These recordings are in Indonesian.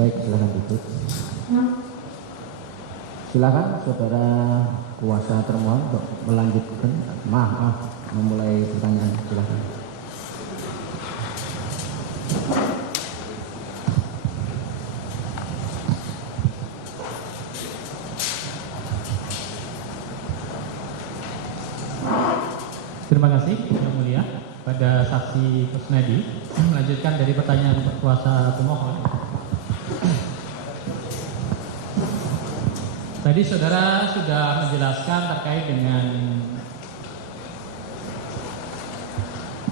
Baik, silakan duduk. Silakan saudara kuasa termohon untuk melanjutkan. Maaf, memulai pertanyaan. Silakan. Terima kasih Yang Mulia pada saksi Kusnadi. Melanjutkan dari pertanyaan kuasa pemohon. Tadi saudara sudah menjelaskan terkait dengan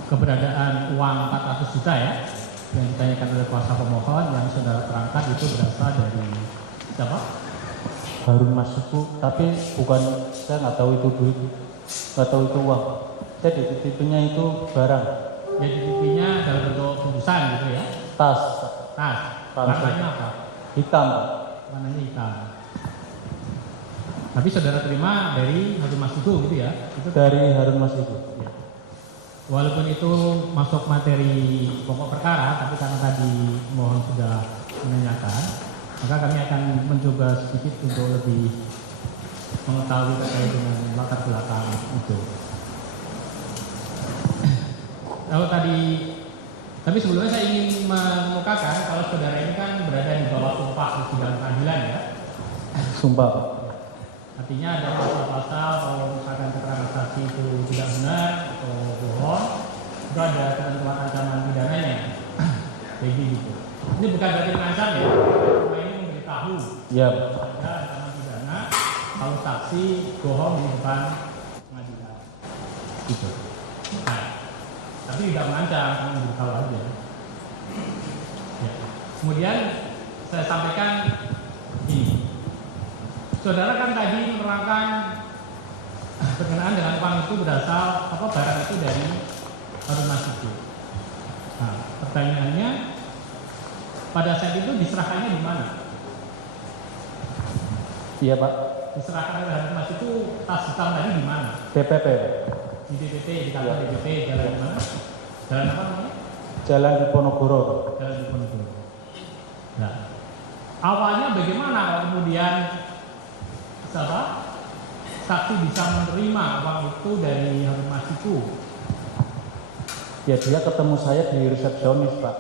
keberadaan uang 400 juta ya, yang ditanyakan oleh kuasa pemohon, yang saudara terangkan itu berasal dari siapa? Harun Masiku, tapi bukan, saya nggak tahu itu duit, nggak tahu itu uang. Saya dititipinnya itu barang. Ya, dititipinnya dalam bentuk bungkusan gitu ya? Tas. Warnanya apa? Hitam, Pak. Warnanya hitam. Tapi saudara terima dari Harun Masiku gitu ya? Itu dari Harun Masiku. Ya. Walaupun itu masuk materi pokok perkara, tapi karena tadi mohon sudah menanyakan, maka kami akan mencoba sedikit untuk lebih mengetahui terkait dengan latar belakang itu. Kalau tadi, tapi sebelumnya saya ingin mengemukakan kalau saudara ini kan berada di bawah sumpah di sidang pengadilan ya. Sumpah. Artinya ada pasal-pasal kalau misalkan keterangan saksi itu tidak benar atau bohong, itu ada ketentuan ancaman pidananya. Jadi gitu. Ini bukan berarti mengancam ya, cuma ini memberitahu. Ya. Ada ancaman pidana kalau saksi bohong di depan pengadilan. Gitu. Nah, tapi tidak mengancam, cuma memberitahu aja. Ya. Kemudian saya sampaikan ini. Saudara kan tadi menerangkan berkenaan dengan uang itu berasal barang itu dari Harun Masiku. Nah, pertanyaannya pada saat itu diserahkannya di mana? Iya, Pak. Diserahkan oleh Harun Masiku tas hitam tadi di mana? DPP. Di DPP, di kantor DPP, jalan di mana? Jalan apa namanya? Jalan Diponegoro. Jalan Diponegoro. Nah, awalnya bagaimana kalau kemudian saksi bisa menerima uang itu dari Harun Masiku? Ya, dia ketemu saya di resepsionis, Pak.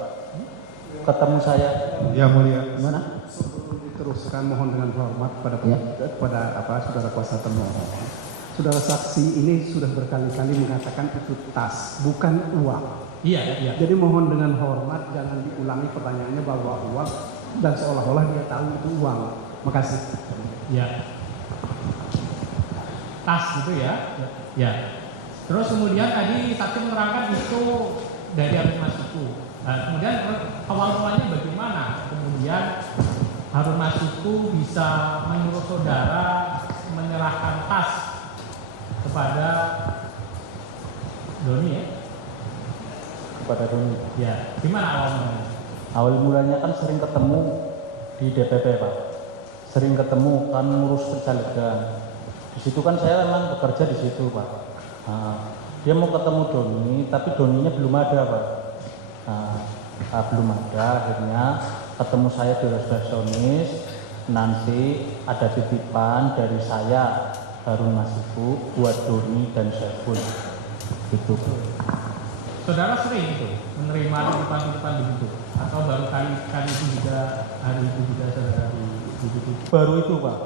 Ketemu saya. Ya Mulia. Gimana? Sebelum diteruskan, mohon dengan hormat pada Ya. saudara kuasa termohon. Saudara saksi ini sudah berkali-kali mengatakan itu tas, bukan uang. Iya. Jadi mohon dengan hormat jangan diulangi pertanyaannya bahwa uang dan seolah-olah dia tahu itu uang. Makasih. Ya. Tas gitu ya. Ya. Terus kemudian tadi saksi menerangkan itu dari Harun Masiku. Nah, kemudian awal-awalnya bagaimana kemudian Harun Masiku bisa menyuruh saudara menyerahkan tas kepada Doni ya? Kepada Doni. Ya. Gimana awal mulanya? Awal mulanya kan sering ketemu di DPP, Pak. Sering ketemu kan ngurus pencalegan. Di situ kan saya memang bekerja di situ, Pak. Nah, dia mau ketemu Doni, tapi Doninya belum ada, Pak. Belum ada. Akhirnya ketemu saya di resepsionis. Nanti ada titipan dari saya Harun Masiku buat Doni dan Saiful. Itu. Saudara sering itu menerima titipan-titipan begitu, atau baru kali itu juga hari itu juga saudara begitu? Baru itu, Pak.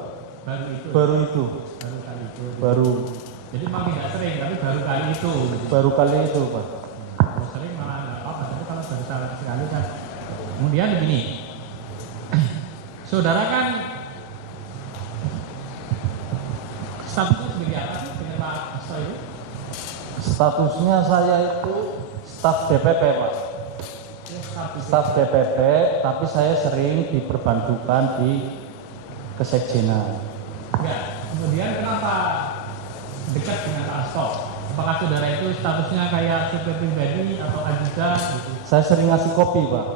Baru itu. Baru. Jadi memang tidak sering, tapi baru kali itu. Baru kali itu, Pak. Kalau sering malah nggak apa-apa, tapi kalau baru sekali kan. Kemudian begini, saudara kan statusnya sebagai apa dengan Pak Hasto itu? Statusnya saya itu staf DPP, Pak. Staf DPP, tapi saya sering diperbantukan di kesekjenan. Ya, kemudian kenapa dekat dengan Pak Hasto? Apakah saudara itu statusnya kayak supir pribadi atau ajudan gitu? Saya sering ngasih kopi, Pak.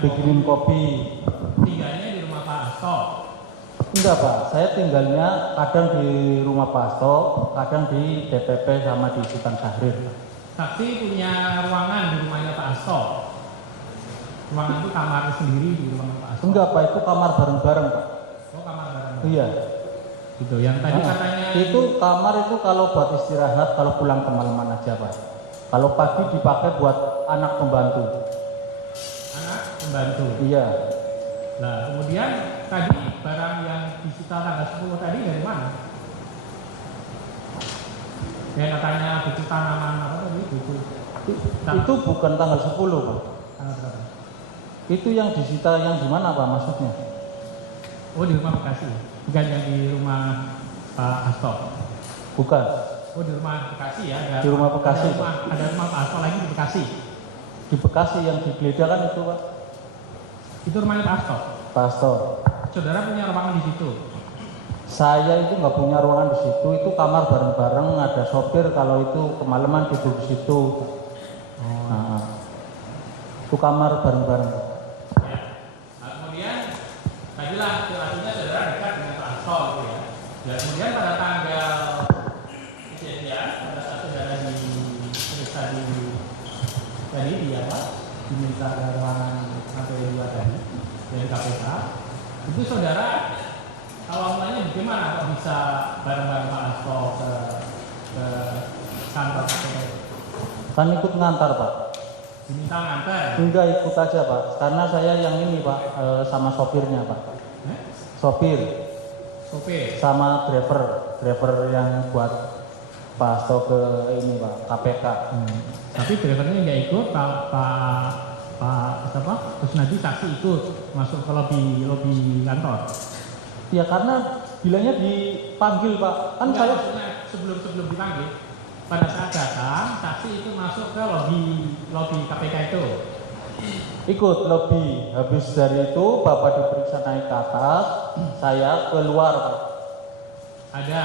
Bikinin kopi. Tinggalnya di rumah Pak Hasto? Enggak, Pak. Saya tinggalnya kadang di rumah Pak Hasto, kadang di DPP sama di Sultan Syahrir. Saksi punya ruangan di rumahnya Pak Hasto? ruangan itu kamar sendiri di ruangan Pak Asto? Enggak Pak, itu kamar bareng-bareng Pak. Oh, kamar bareng. Iya. Gitu. Yang tadi Nah, katanya itu kamar itu kalau buat istirahat, kalau pulang kemalaman aja Pak. Kalau pagi dipakai buat anak pembantu. anak pembantu. Iya. Nah, kemudian tadi barang yang disita tanggal 10 tadi dari mana? Yang katanya buku tanaman apa tadi? Buku Itu bukan tanggal 10 Pak. tanggal berapa? Itu yang disita yang di mana Pak maksudnya? Oh, di rumah Bekasi, bukan yang di rumah Pak Asto. Bukan. Oh, di rumah Bekasi ya? Ada, Di rumah Bekasi, ada rumah Pak Asto lagi di Bekasi. Di Bekasi yang digeledah kan itu Pak. Itu rumahnya Pak Asto. Pastor. Saudara punya ruangan di situ. Saya itu nggak punya ruangan di situ, itu kamar bareng-bareng, ada sopir kalau itu kemalaman tidur di situ. Nah, itu kamar bareng-bareng. Ya. Nah, kemudian tadilah artinya saudara dekat dengan Pak Asto gitu ya. Dan kemudian pada tanggal kejadian pada saat saudara diperiksa tadi di apa? Diminta ke ruangan lantai 2 tadi dari KPK. Itu saudara awalnya bagaimana kok bisa bareng-bareng Pak Asto ke kantor KPK? Kan ikut ngantar Pak. Diminta nganter. Enggak ikut aja Pak, karena saya yang ini Pak, sama sopirnya Pak. Sopir Sopir. sama driver yang buat Pak Hasto ke ini Pak, KPK. Tapi drivernya nggak ikut, terus nanti saksi ikut masuk ke lobi kantor. Ya karena bilangnya dipanggil Pak, kan Enggak, saya maksudnya sebelum dipanggil, pada saat datang saksi itu masuk ke lobi KPK itu. ikut lobby. Habis dari itu Bapak diperiksa naik ke atas, saya keluar Pak. Ada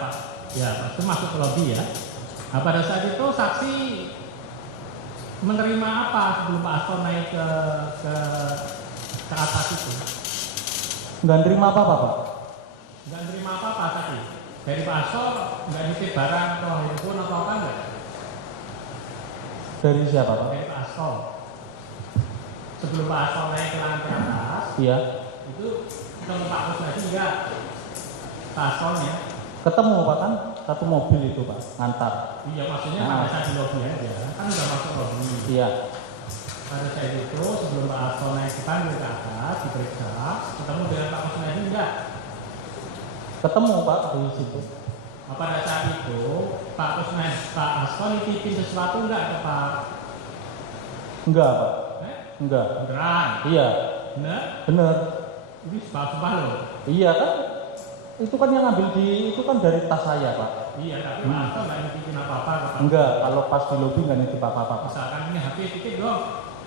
Pak. Ya, itu masuk ke lobi ya. Nah, pada saat itu saksi menerima apa sebelum Pak Asto naik ke atas itu? Nggak nerima apa-apa Pak. Nggak nerima apa-apa saksi. Dari Pak Asto nggak nitip barang atau handphone atau apa enggak? Dari siapa Pak? Dari Pak Asto. Sebelum Pak Asto naik ke lantai atas, Iya. itu ketemu Pak Kusnadi enggak? Pak Astonya. Ketemu Pak, kan satu mobil itu Pak, ngantar. Iya, maksudnya pada saat di lobi aja, kan udah masuk lobi. Iya. Pada saat itu sebelum Pak Asto naik ke tangga ke atas diperiksa, ketemu dengan Pak Kusnadi enggak? Ketemu Pak di situ. Nah, pada saat itu Pak Asto nitipin sesuatu enggak ke Pak? Enggak Pak. Enggak. Beneran? Iya. Bener? Bener. Ini sumpah loh. Iya kan? Itu kan yang ngambil itu kan dari tas saya Pak. Iya, tapi Pak Asto nggak nitipin apa-apa ke Pak. Enggak, kalau pas di lobi nggak nitip apa-apa Pak. Misalkan ini HP titip dong,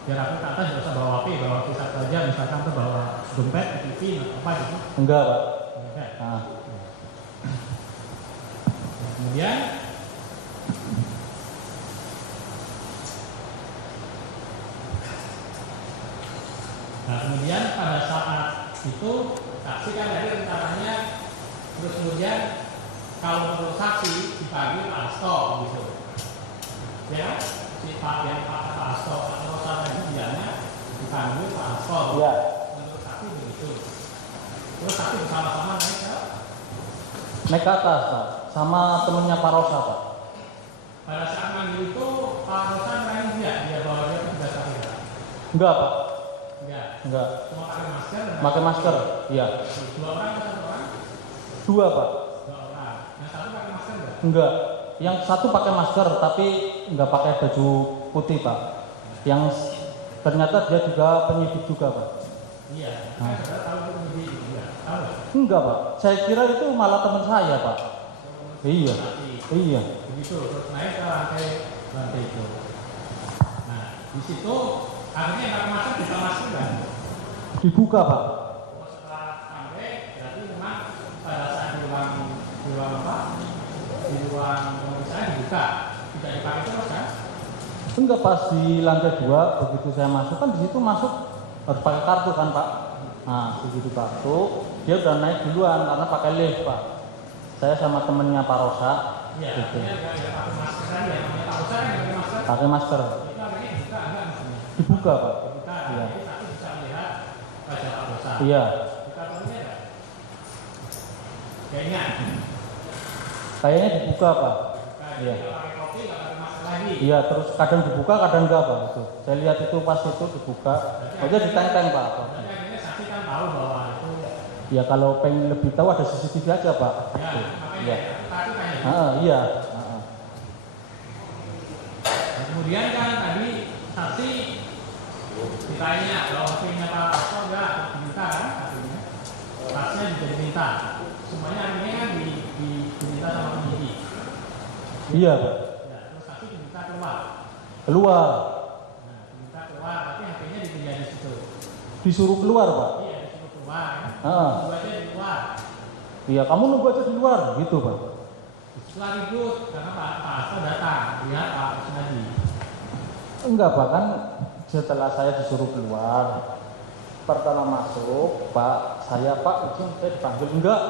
biar aku ke atas nggak usah bawa HP, bawa HP satu aja. Misalkan tuh bawa dompet, titipin atau apa gitu. Enggak Pak. Enggak. Nah, Kemudian kemudian pada saat itu saksi kan tadi rencananya terus kemudian kalau menurut saksi dipanggil Pak Asto gitu ya, si Pak Asto atau saat tadi bilangnya dipanggil Pak Asto. iya. Menurut saksi begitu. Terus saksi bersama-sama naik ke Naik ke atas Pak, sama temennya Pak Rosa Pak. pada saat manggil itu Pak Rosan lain dia bawa dia sudah saksi Pak? Enggak Pak. Enggak. Enggak. Cuma pakai masker dan Pakai masker. Iya. dua orang atau satu orang? Dua Pak. Dua orang. Yang satu pakai masker enggak? Enggak. Yang satu pakai masker tapi enggak pakai baju putih Pak. Yang ternyata dia juga penyidik juga Pak. Iya. Kan saudara tahu itu menjadi juga. Tahu nggak? Enggak Pak. Saya kira itu malah teman saya Pak. Iya. Saksi. Iya. Begitu. Terus naik ke lantai itu. Nah, di situ akhirnya yang pakai masker bisa masuk kan? Dibuka Pak. Setelah sampai berarti memang pada saat di ruang apa? Di ruang pemeriksaan dibuka, tidak dipakai terus kan? Enggak, pas di lantai 2 begitu saya masuk kan di situ masuk harus pakai kartu kan Pak. Nah begitu kartu dia udah naik duluan karena pakai lift Pak. Saya sama temennya Pak Rosa. Iya. Gitu. Dia nggak pakai masker kan? Ya, namanya Pak Rosa yang pakai masker. Pakai masker. Itu akhirnya dibuka enggak maksudnya? Dibuka Pak. Dibuka. Iya. Itu pajak Pak Rosa. Iya. Dikatakannya ada? Kayaknya. Kayaknya dibuka Pak. Iya. Kalau pakai kopi nggak pakai masker lagi. Iya, terus kadang dibuka, kadang enggak Pak. Itu. Saya lihat itu pas itu dibuka, aja diteng-teng Pak. Berarti akhirnya saksi kan tahu bahwa itu. Ya kalau pengen lebih tahu ada CCTV aja Pak. Ya, Itu. makanya Iya. tadi tanya. Iya. Nah, kemudian kan tadi saksi ditanya kalau HP-nya Pak Hasto enggak diminta kan hasilnya. Tasnya juga diminta. Semuanya akhirnya kan diminta sama penyidik. Iya Pak. Ya, terus saksi diminta keluar. Keluar. Nah, diminta keluar, tapi HP-nya ditinggal di situ. Disuruh keluar Pak. Iya, disuruh keluar. Heeh. Tunggu aja di luar. Iya, kamu nunggu aja di luar, gitu Pak. Setelah ribut karena Pak Hasto datang lihat Pak Kusnadi. Enggak Pak, kan setelah saya disuruh keluar, pertama masuk, Pak, saya Pak, izin saya dipanggil, enggak,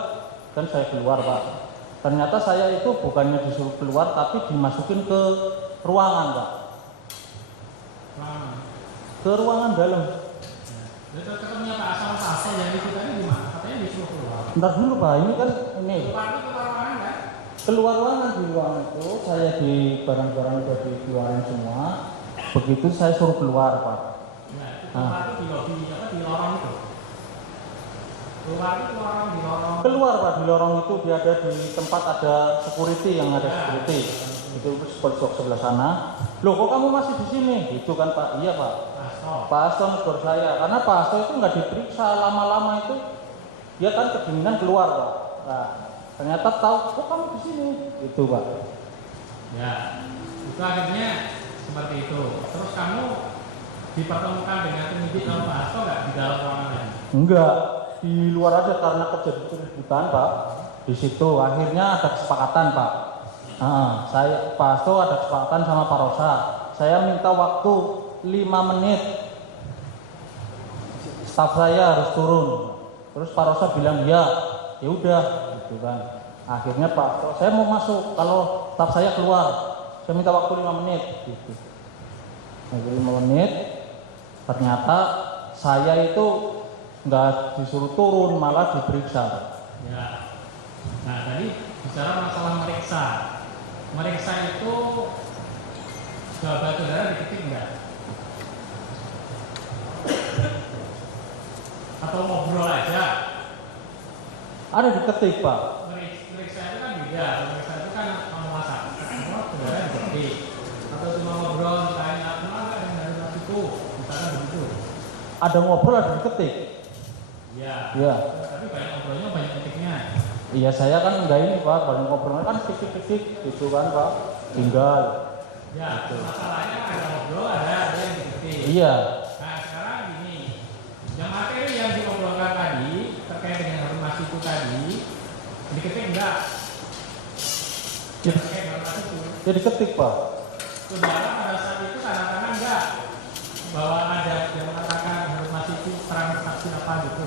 kan saya keluar Pak. Ternyata saya itu bukannya disuruh keluar, tapi dimasukin ke ruangan Pak, Lama. ke ruangan dalam. Jadi ketemunya Pak Hasto yang itu tadi gimana? Katanya disuruh keluar. Bentar dulu Pak, ini kan ini Keluar itu keluar ruangan kan? keluar ruangan, di ruangan itu saya di barang-barang udah dikeluarin semua. Begitu saya suruh keluar Pak. Ya, itu keluar itu di lobi apa di lorong itu. Keluar itu lorong di lorong. Keluar Pak, di lorong itu dia ada di tempat ada security, yang ada security. Itu pojok sebelah sana. Loh kok kamu masih di sini? Itu kan Pak. Iya Pak. Hasto. Pak Hasto negor saya, karena Pak Hasto itu nggak diperiksa lama-lama itu, dia kan kedinginan keluar Pak. Nah, ternyata tahu, kok kamu di sini? Itu Pak. Ya, itu akhirnya seperti itu. Terus kamu dipertemukan dengan penyidik sama Pak Hasto nggak di dalam ruangan lain? Enggak, di luar aja karena terjadi keributan Pak. Di situ akhirnya ada kesepakatan Pak. Saya Pak Hasto ada kesepakatan sama Pak Rosa. Saya minta waktu 5 menit. Staf saya harus turun. Terus Pak Rosa bilang ya udah, gitu kan. Akhirnya Pak Hasto, saya mau masuk kalau staf saya keluar. Saya minta waktu 5 menit. Gitu. 5 menit. Ternyata saya itu nggak disuruh turun, malah diperiksa. Ya. Nah tadi bicara masalah meriksa. Meriksa itu jawaban saudara diketik enggak? Atau ngobrol aja? Ada diketik Pak. Meriksa itu kan beda. Meriksa itu kan menguasai. Semua saudara diketik. Atau cuma ngobrol ditanya kenal nggak dengan dari itu? Misalnya begitu. Ada ngobrol, ada diketik. Ya. Ya. Tapi banyak ngobrolnya banyak ketiknya. Iya saya kan enggak ini Pak, banyak ngobrolnya kan titik-titik gitu kan Pak. Tinggal. Ya. Masalahnya ada ngobrol, ada yang diketik. Iya. Nah sekarang gini, yang materi yang diobrolkan tadi terkait dengan Harun Masiku tadi diketik enggak? Ya, Terkait Harun Masiku, ya diketik Pak. saudara pada saat itu tanda tangan enggak bahwa ada yang mengatakan Harun Masiku peran saksi apa gitu?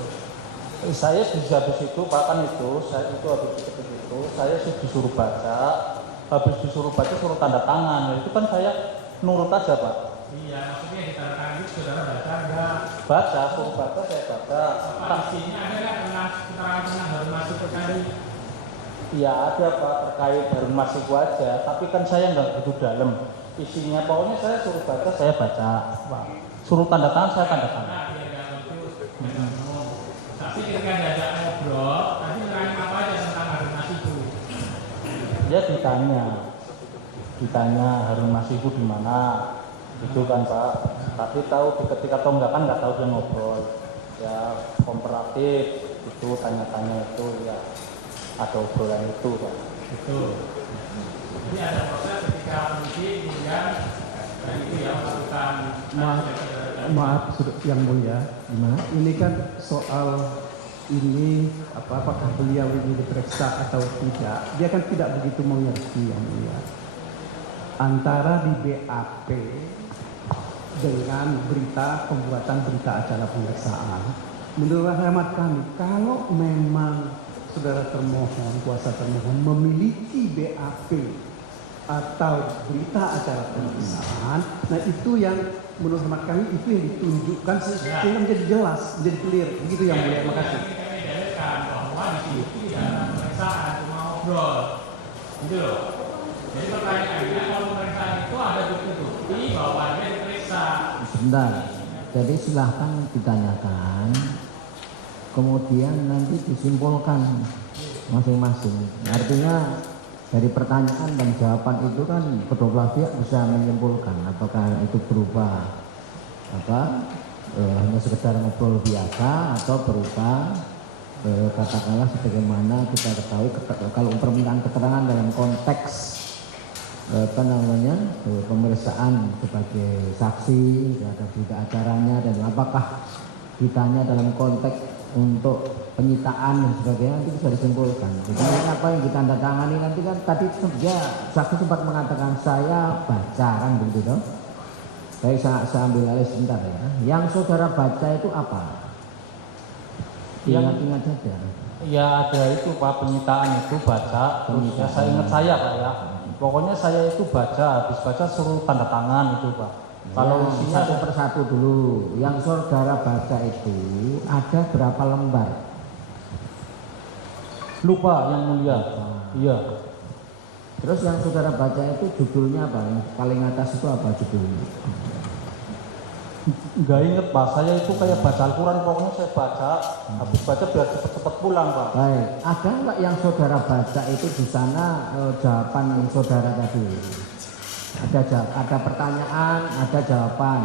Saya habis itu Pak kan itu, saya itu habis diketik itu, saya sih disuruh baca, habis disuruh baca suruh tanda tangan, ya, itu kan saya nurut aja Pak. Iya, maksudnya di tanda tangan itu saudara baca enggak? Baca, suruh baca saya baca. Apa isinya ada nggak tentang keterangan tentang Harun Masiku tadi? Iya ada Pak, terkait Harun Masiku aja, tapi kan saya nggak begitu dalam. Isinya pokoknya saya suruh baca, saya baca. Pak. Suruh tanda tangan, saya tanda tangan. Nah, biar nggak lucu. Tapi ketika diajak ngobrol, tadi nanya apa aja tentang Harun Masiku? Dia ditanya Harun Masiku di mana, gitu kan Pak. Tapi tahu diketik atau enggak kan nggak tahu dia ngobrol. Ya komparatif itu tanya-tanya itu ya ada obrolan itu Pak. Betul. Jadi ada proses ketika penyidik kemudian dan itu yang melakukan Maaf yang mulia, Gimana? ini kan soal ini apakah beliau ini diperiksa atau tidak, dia kan tidak begitu mengerti yang mulia antara di BAP dengan berita pembuatan berita acara pemeriksaan. Menurut hemat kami, kalau memang saudara termohon, kuasa termohon memiliki BAP atau berita acara pemeriksaan, tangan. Nah itu yang menurut hemat kami itu yang ditunjukkan sehingga menjadi jelas, menjadi clear. Begitu yang mulia. Terima kasih. Kami dalilkan bahwa di situ tidak ada pemeriksaan, cuma ngobrol. Gitu loh. Jadi pertanyaannya kalau pemeriksaan itu ada bukti-bukti bahwa dia diperiksa. Sebentar. Jadi silahkan ditanyakan. Kemudian nanti disimpulkan masing-masing. Artinya dari pertanyaan dan jawaban itu kan kedua belah pihak bisa menyimpulkan apakah itu berupa hanya sekedar ngobrol biasa atau berupa katakanlah sebagaimana kita ketahui kalau permintaan keterangan dalam konteks pemeriksaan sebagai saksi terhadap berita acaranya, dan apakah ditanya dalam konteks untuk penyitaan dan sebagainya, nanti bisa disimpulkan. Jadi apa yang ditandatangani nanti kan tadi dia saksi sempat mengatakan saya baca kan begitu toh. Baik, saya ambil alih sebentar ya. Yang saudara baca itu apa? Ingat-ingat saja. Ya ada itu Pak, penyitaan itu baca. Terus ya, saya ingat saya Pak ya. Pokoknya saya itu baca, habis baca suruh tanda tangan itu Pak. Kalau Kalau satu persatu dulu, yang saudara baca itu ada berapa lembar? lupa yang mulia. Iya. Terus yang saudara baca itu judulnya apa? Yang paling atas itu apa judulnya? Nggak inget Pak, saya itu kayak baca Al-Quran, pokoknya saya baca, habis baca biar cepet-cepet pulang Pak. Baik, ada nggak yang saudara baca itu di sana jawaban saudara tadi? Ada pertanyaan, ada jawaban.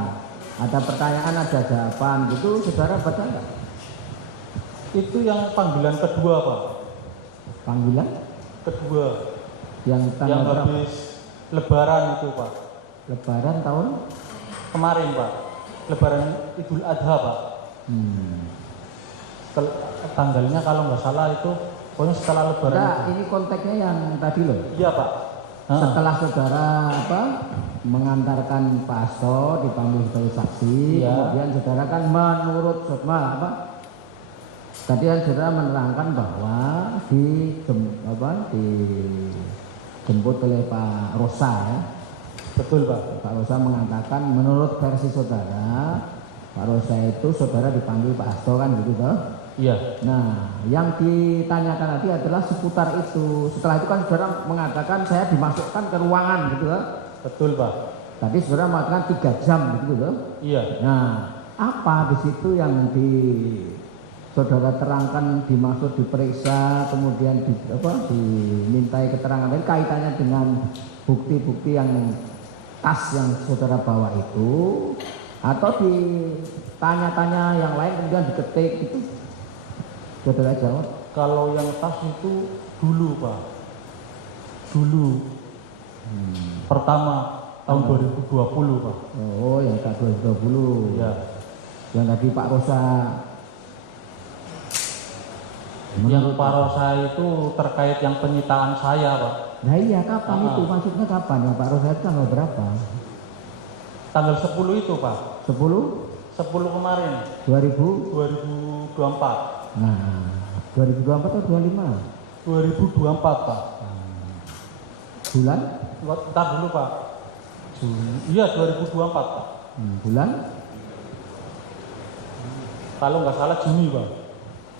Ada pertanyaan, ada jawaban. Gitu saudara baca nggak? Itu yang panggilan kedua Pak. Panggilan? Kedua. Yang Yang tanggal berapa? habis Lebaran itu Pak. Lebaran tahun? Kemarin Pak. Lebaran Idul Adha Pak. Tanggalnya kalau nggak salah itu pokoknya setelah Lebaran. Enggak, itu. ini konteksnya yang tadi loh. Iya Pak. Setelah saudara mengantarkan Pak Asto dipanggil sebagai saksi, Iya. kemudian saudara kan menurut tadi kan saudara menerangkan bahwa dijemput oleh Pak Rosa ya. Betul Pak. Pak Rosa mengatakan menurut versi saudara, Pak Rosa itu saudara dipanggil Pak Asto kan gitu toh? Iya. Nah, yang ditanyakan tadi adalah seputar itu. Setelah itu kan saudara mengatakan saya dimasukkan ke ruangan gitu loh. Betul Pak. Tadi saudara mengatakan 3 jam gitu loh. Iya. Nah, apa di situ yang saudara terangkan dimaksud diperiksa, kemudian dimintai keterangan, dan kaitannya dengan bukti-bukti yang tas yang saudara bawa itu, atau ditanya-tanya yang lain kemudian diketik itu? Saudara jawab. Kalau yang tas itu dulu Pak. Dulu. Pertama tahun 2020 Pak. Oh, yang tak 2020. Iya. Yang tadi Pak Rosa. Yang Pak Rosa itu terkait yang penyitaan saya Pak. Nah iya, kapan itu? Maksudnya kapan ya Pak Rosa itu tanggal berapa? Tanggal 10 itu Pak. 10? 10 kemarin. 2024. 2024. Nah, 2024 atau 25? 2024 Pak. Bulan? Bentar dulu Pak. Iya 2024 Pak. Bulan? Kalau nggak salah Juni Pak.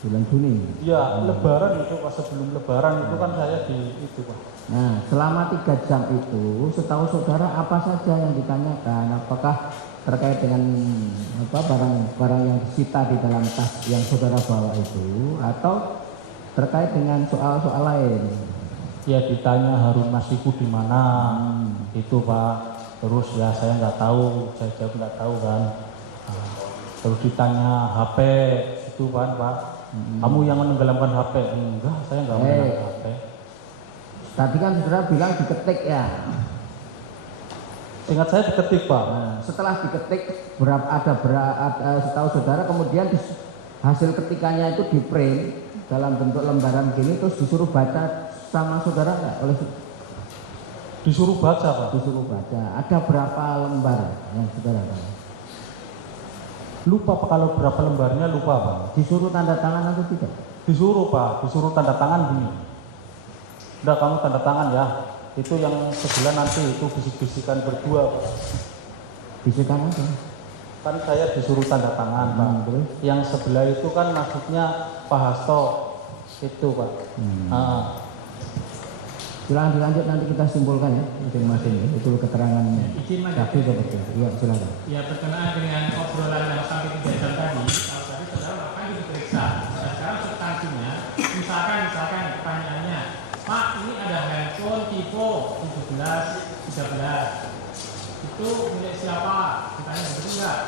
Bulan Juni. Iya, Lebaran itu Pak, sebelum Lebaran itu kan saya di itu Pak. Nah, selama 3 jam itu, setahu saudara apa saja yang ditanyakan? Apakah terkait dengan barang-barang yang disita di dalam tas yang saudara bawa itu, atau terkait dengan soal-soal lain? Ya ditanya Harun Masiku di mana, itu Pak. Terus ya saya nggak tahu, saya jawab nggak tahu kan. Nah, terus ditanya HP itu kan Pak. Kamu yang menenggelamkan HP? Enggak, saya nggak menenggelamkan HP. Tadi kan saudara bilang diketik ya. Ingat saya diketik Pak. Nah, setelah diketik setahu saudara kemudian hasil ketikannya itu di print dalam bentuk lembaran gini, terus disuruh baca sama saudara nggak? Disuruh baca Pak. Disuruh baca. Ada berapa lembar yang saudara tahu? Lupa Pak, kalau berapa lembarnya lupa Pak. Disuruh tanda tangan atau tidak? Disuruh Pak, disuruh tanda tangan gini. Udah kamu tanda tangan ya. Itu yang sebelah nanti itu bisik-bisikan berdua Pak. Bisikan aja. Kan saya disuruh tanda tangan Pak. Terus? Yang sebelah itu kan maksudnya Pak Hasto itu Pak. Ah, Silakan dilanjut, nanti kita simpulkan ya masing-masing ya. Itu keterangan Izin Mas. saksi seperti itu. Iya, silakan. Ya, berkenaan dengan obrolan yang sampai 3 jam tadi, kalau tadi saudara melakukan diperiksa. Nah, sekarang substansinya, misalkan pertanyaannya, Pak, ini ada handphone tipe 1713. Itu milik siapa? Ditanya betul enggak?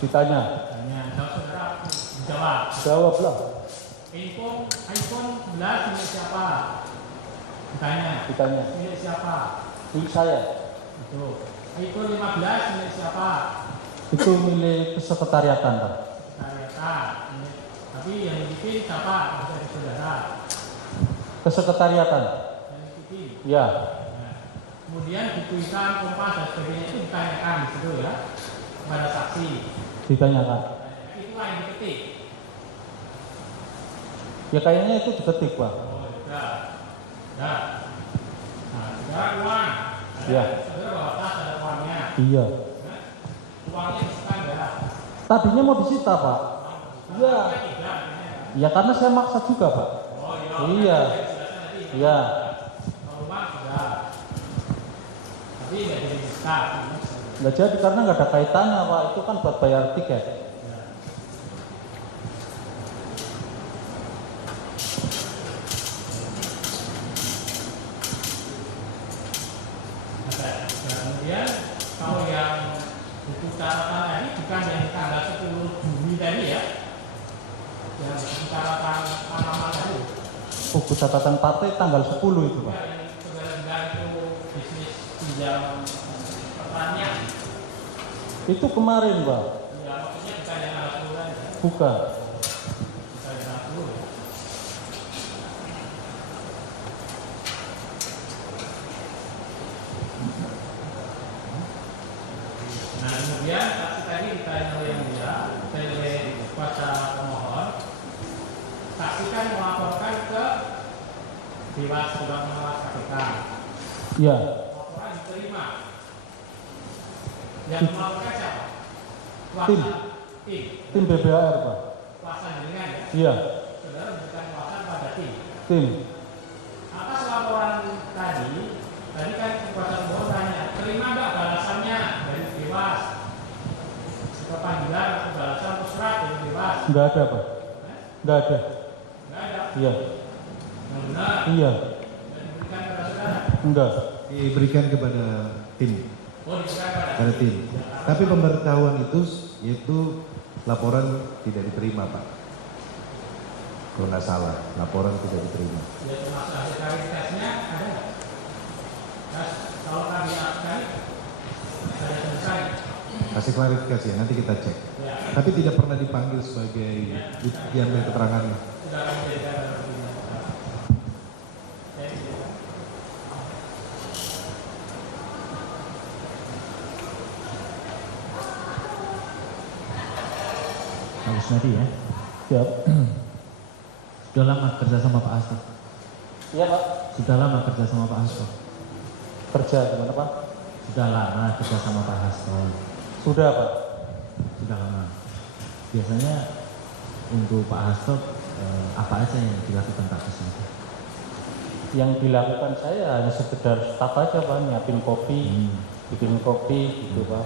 ditanya. Tanya, jawab saudara, dijawab. Jawablah. iPhone 11 milik siapa? Ditanya. Milik siapa? Milik saya. Itu. iPhone 15 milik siapa? Itu milik kesekretariatan Pak. Sekretariatan. Tapi yang bikin siapa? Dari saudara. Kesekretariatan. Yang bikin. Ya. Nah, kemudian buku hitam, kompas dan sebagainya itu ditanyakan di situ ya kepada saksi. Ditanyakan. Itulah yang diketik. Ya kayaknya itu diketik Pak. Oh, sudah. Nah, saudara uang. Ya. Saudara bawa tas ada uangnya. Iya. Nah, uangnya disita enggak? Tadinya mau disita Pak. Iya. Tidak. Ya karena saya maksa juga Pak. Oh Iya. Iya. Kalau uang sudah. Tapi nggak jadi disita. Nggak jadi karena nggak ada kaitannya Pak. Itu kan buat bayar tiket. Kemudian kalau yang buku catatan tadi bukan yang tanggal 10 Juni tadi ya, yang buku catatan Panama tadi, Buku catatan partai tanggal 10 itu Pak. yang saudara bilang itu bisnis pinjam pertanian, Itu kemarin Pak. ya maksudnya bukan yang tanggal 10 tadi, Bukan. bukan yang tanggal 10 ya. Nah kemudian saksi tadi ditanya oleh yang mulia, oleh kuasa pemohon, saksi kan melaporkan ke Dewas Dewan Pengawas KPK. Iya. Laporan diterima. Yang melaporkan siapa? Kuasa Tim. Tim BBAR Pak. Kuasa jaringan ya. Iya. Saudara memberikan kuasa pada tim. Tim. Atas laporan tadi kan kuasa pemohon tanya, terima nggak balasannya dari Dewas? Ke panggilan atau balasan atau surat dari Dewas? Nggak ada Pak. Nggak ada. Nggak ada. Iya. Yang benar. Iya. Dan diberikan kepada saudara. Enggak. Diberikan kepada tim, Oh, diberikan kepada pada tim. Tapi pemberitahuan itu yaitu laporan tidak diterima Pak. Kalau nggak salah, laporan tidak diterima. Ya termasuk hasil klarifikasinya ada nggak? Nah, kalau kami akan ada selesai. Kasih klarifikasi ya, nanti kita cek. Ya, Tapi tidak pernah dipanggil sebagai diambil keterangannya. sudah kami jadikan rekomendasi. Jadi, Pak Kusnadi ya. Siap. Sudah lama kerja sama Pak Hasto. Iya Pak. Sudah lama kerja sama Pak Hasto. Kerja gimana Pak? Sudah lama kerja sama Pak Hasto. Sudah Pak. Sudah lama. Biasanya untuk Pak Hasto apa aja yang dilakukan Pak Kusnadi? Yang dilakukan saya hanya sekedar staf aja Pak, nyiapin kopi, bikin kopi gitu Pak.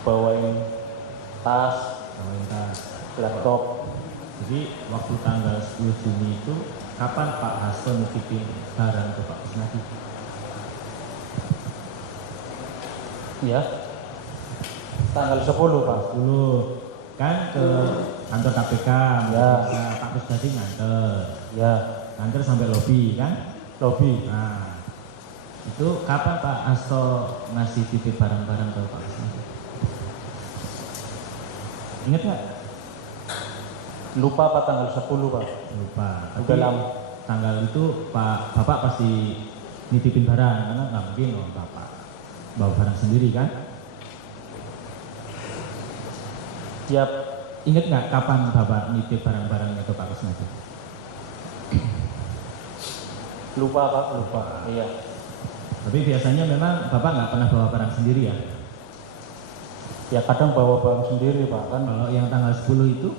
Bawain tas, laptop. Jadi waktu tanggal 10 Juni itu kapan Pak Hasto nitipin barang ke Pak Kusnadi? Ya. Tanggal 10 Pak. 10 kan ke kantor KPK, Ya. Pak Kusnadi nganter, Ya. nganter sampai lobi kan? Lobby. Nah, itu kapan Pak Hasto ngasih titip barang-barang ke Pak Kusnadi? Ingat nggak? Lupa Pak tanggal 10 Pak. Lupa. Udah Tapi lama. tanggal itu Bapak pasti nitipin barang karena nggak mungkin loh Bapak bawa barang sendiri kan? Siap. Ingat nggak kapan Bapak nitip barang-barangnya ke Pak Kusnadi? Lupa Pak, lupa. Iya. Tapi biasanya memang Bapak nggak pernah bawa barang sendiri ya? Ya kadang bawa barang sendiri Pak kan. Kalau yang tanggal 10 itu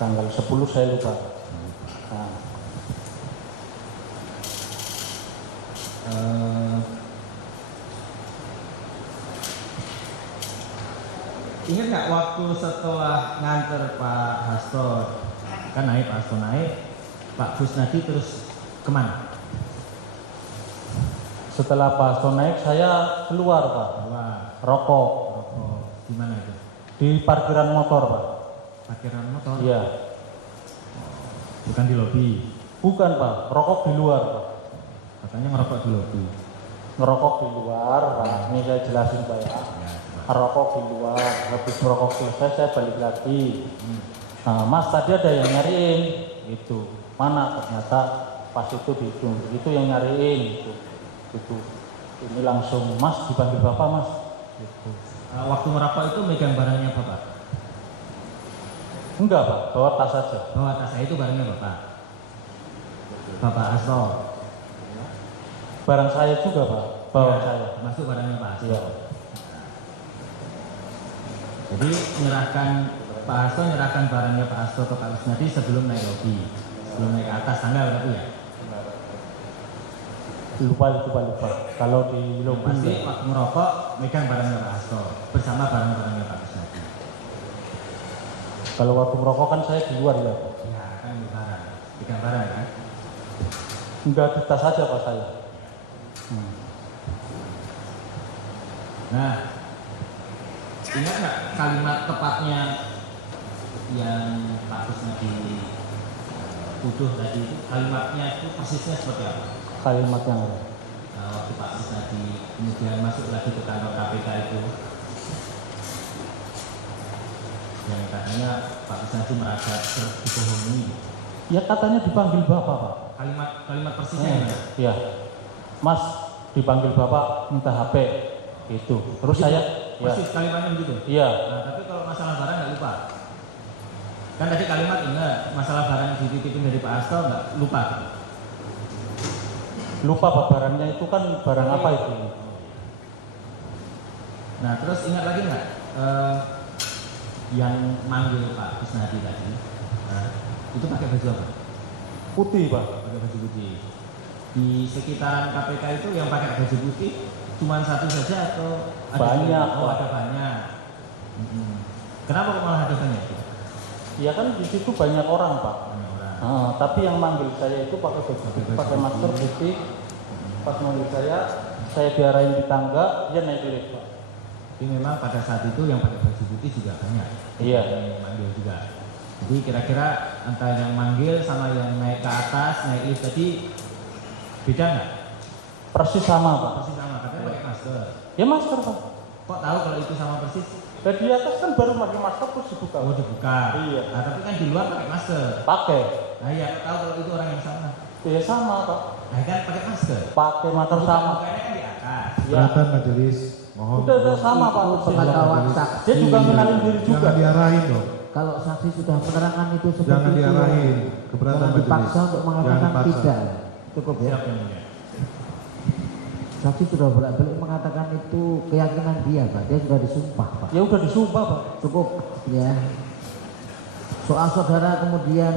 Tanggal 10 saya lupa. Nah, ingat nggak waktu setelah nganter Pak Hasto, kan naik Pak Hasto naik, Pak Kusnadi terus kemana? setelah Pak Hasto naik saya keluar Pak. Wah, Rokok rokok di mana itu? di parkiran motor Pak. Parkiran motor? Iya. Bukan di lobi. Bukan Pak, rokok di luar Pak. Katanya ngerokok di lobi. Ngerokok di luar Pak. Ini saya jelasin Pak ya. Rokok di luar, habis rokok selesai saya balik lagi. Nah, Mas tadi ada yang nyariin itu. Mana ternyata pas itu dihitung. Itu yang nyariin itu. Ini langsung Mas dipanggil Bapak Mas. Gitu. Waktu ngerokok itu megang barangnya Bapak? Enggak Pak, bawa tas saja. Bawa tas saya itu barangnya Bapak? Bapak Hasto? Barang saya juga Pak, bawa Ya, saya. termasuk barangnya Pak Hasto? Iya. Jadi Pak Hasto menyerahkan barangnya Pak Hasto ke Pak Kusnadi sebelum naik lobi, sebelum naik ke atas tangga berarti ya? Lupa. Kalau di lobi Pasti waktu merokok megang barangnya Pak Hasto bersama barang-barangnya Pak Kusnadi. kalau waktu merokok kan saya di luar ya Pak. Ya kan barang, megang barang kan? Enggak di tas saja Pak saya. Nah, ingat nggak kalimat tepatnya yang Pak Kusnadi tuduh tadi itu? Kalimatnya itu persisnya seperti apa? Kalimat yang ada. Nah, waktu Pak Kusnadi kemudian masuk lagi ke kantor KPK itu, yang katanya Pak Kusnadi merasa dibohongi. Ya katanya dipanggil Bapak Pak. Kalimat persisnya gimana? Iya. Mas dipanggil Bapak minta HP itu. Terus Begitu? saya Persis kalimatnya begitu? Iya. Nah, tapi kalau masalah barang nggak lupa. Kan tadi kalimat ingat, masalah barang dititipin dari Pak Hasto nggak lupa. Lupa Pak barangnya itu kan barang apa itu? Nah, terus ingat lagi nggak yang manggil Pak Kusnadi tadi? Nah, itu pakai baju apa? Putih Pak. Pakai baju putih. Di sekitaran KPK itu yang pakai baju putih cuma satu saja atau ada Banyak, Oh, Pak. ada banyak. Kenapa kok malah ada banyak? Iya kan di situ banyak orang Pak. Banyak orang. Tapi yang manggil saya itu pakai baju putih, pakai masker putih. Pas manggil saya diarahin di tangga, dia naik lift Pak. Jadi memang pada saat itu yang pakai baju putih juga banyak. Iya. Yang manggil juga. Jadi kira-kira antara yang manggil sama yang naik ke atas, naik lift tadi beda nggak? Persis sama Pak. Persis sama, katanya pakai masker. Ya masker Pak. Kok tahu kalau itu sama persis? Dan di atas kan baru pakai masker terus dibuka. Oh dibuka. Iya. Nah, tapi kan di luar pakai masker. Pakai. Nah iya, tahu kalau itu orang yang sama. Ya sama Pak. Nah kan pakai masker. Pakai masker sama. Mukanya kan di atas. Ya. Keberatan majelis, mohon. Udah sama Pak. Itu persis. pengetahuan saksi. Dia juga kenalin diri juga. Jangan diarahin dong. Kalau saksi sudah menerangkan itu seperti Jangan itu, diarahin. Keberatan jangan majelis. dipaksa untuk mengatakan Jangan dipaksa. tidak. Cukup ya. Saksi sudah bolak-balik mengatakan itu keyakinan dia, Pak. Dia sudah disumpah, Pak. Ya udah disumpah Pak. Cukup ya. Soal saudara kemudian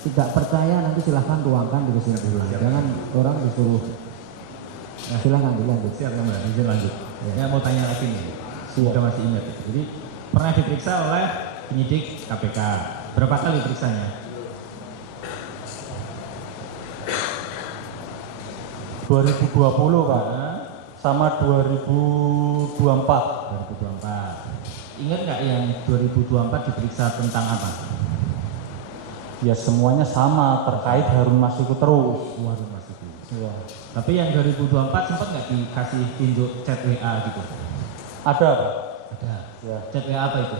tidak percaya, nanti silahkan tuangkan di kesimpulan. Jangan orang disuruh. Nah, silahkan dilanjut. Siap ya Mbak, izin lanjut. Ya, mau tanya lagi nih. Sudah masih ingat. Jadi pernah diperiksa oleh penyidik KPK. Berapa kali periksanya? 2020 Pak. Nah, Sama 2024. 2024. Ingat nggak yang 2024 diperiksa tentang apa? Ya semuanya sama terkait Harun Masiku terus. Waduh masih itu. Iya. Tapi yang 2024 sempat nggak dikasih tunjuk chat WA gitu? Ada Pak. Ada. Ya. Chat WA apa itu?